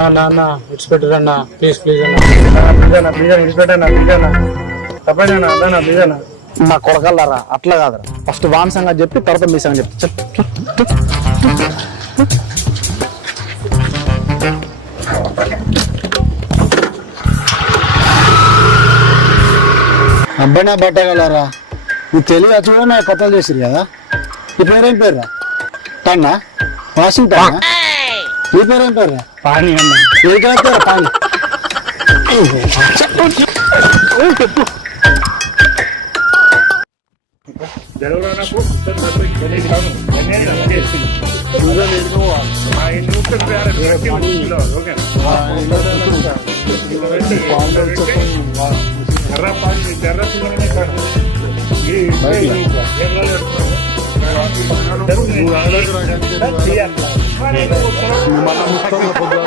నాన్న విడిచిపెట్టరన్నా please please అన్న నా కొడకల్లారా అట్లా కాదురా ఫస్ట్ వాన్ సంగతి చెప్పి తర్వాత మీ సంగతి చెప్తా అబ్బాయి బట్టగలరా నువ్వు తెలివి చూడ నా కథలు చేసిరు కదా ఈ పేరేం పేరురా టన్నా వాషింగ్ టన్నా ఈ పేరేం పేరురా పానీ అన్న ఏ కలుపుతారా పాని